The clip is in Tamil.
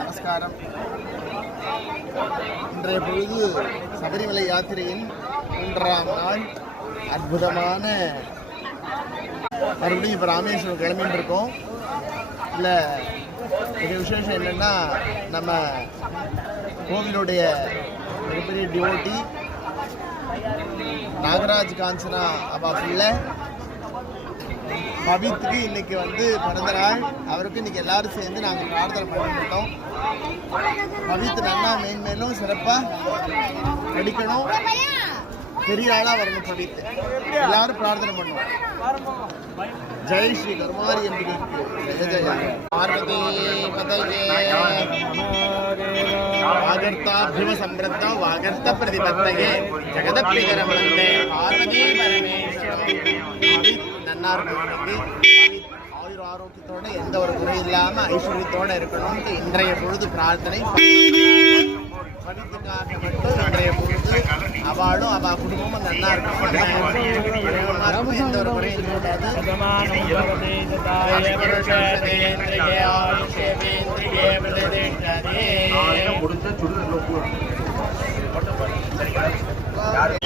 நமஸ்காரம் இன்றைய பொழுது சபரிமலை யாத்திரையின் மூன்றாம் நாள் அற்புதமான மறுபடியும் இப்போ ராமேஸ்வரம் கிளம்பிட்டு இருக்கோம் இல்லை மிக விசேஷம் என்னென்னா நம்ம கோவிலுடைய மிகப்பெரிய டிவோட்டி நாகராஜ் காஞ்சனா அவா பிள்ளை பவித்துக்கு இன்னைக்கு வந்து பிறந்த நாள். அவருக்கு இன்னைக்கு எல்லாரும் சேர்ந்து நாங்கள் பிரார்த்தனை பண்ணிட்டோம் பவித் நல்லா மேன்மேலும் சிறப்பாக நடிக்கணும் பெரிய ஆளாக வரணும் பவித். எல்லாரும் பிரார்த்தனை பண்ணுவோம் ஜெய் ஸ்ரீ கருமாரி என்று ஜெய ஜெய. பார்வதி பதயே வாகர்த்தாபிம வாகர்த்த பிரதிபத்தையே. ஜெகதப்பிகரமணந்தே பார்வதி பவித் நன்னா இருக்கணும் ஆயுர் ஆரோக்கியத்தோட எந்த ஒரு குறை இல்லாம ஐஸ்வர்யத்தோட இருக்கணும்னு இன்றைய பொழுது பிரார்த்தனை பவித்துக்காக மட்டும் இன்றைய பொழுது அவளும் அவ குடும்பமும் நன்னா இருக்கணும். எந்த ஒரு குறையும் இருக்கக்கூடாது முடிஞ்ச சுடுதல் யாரு?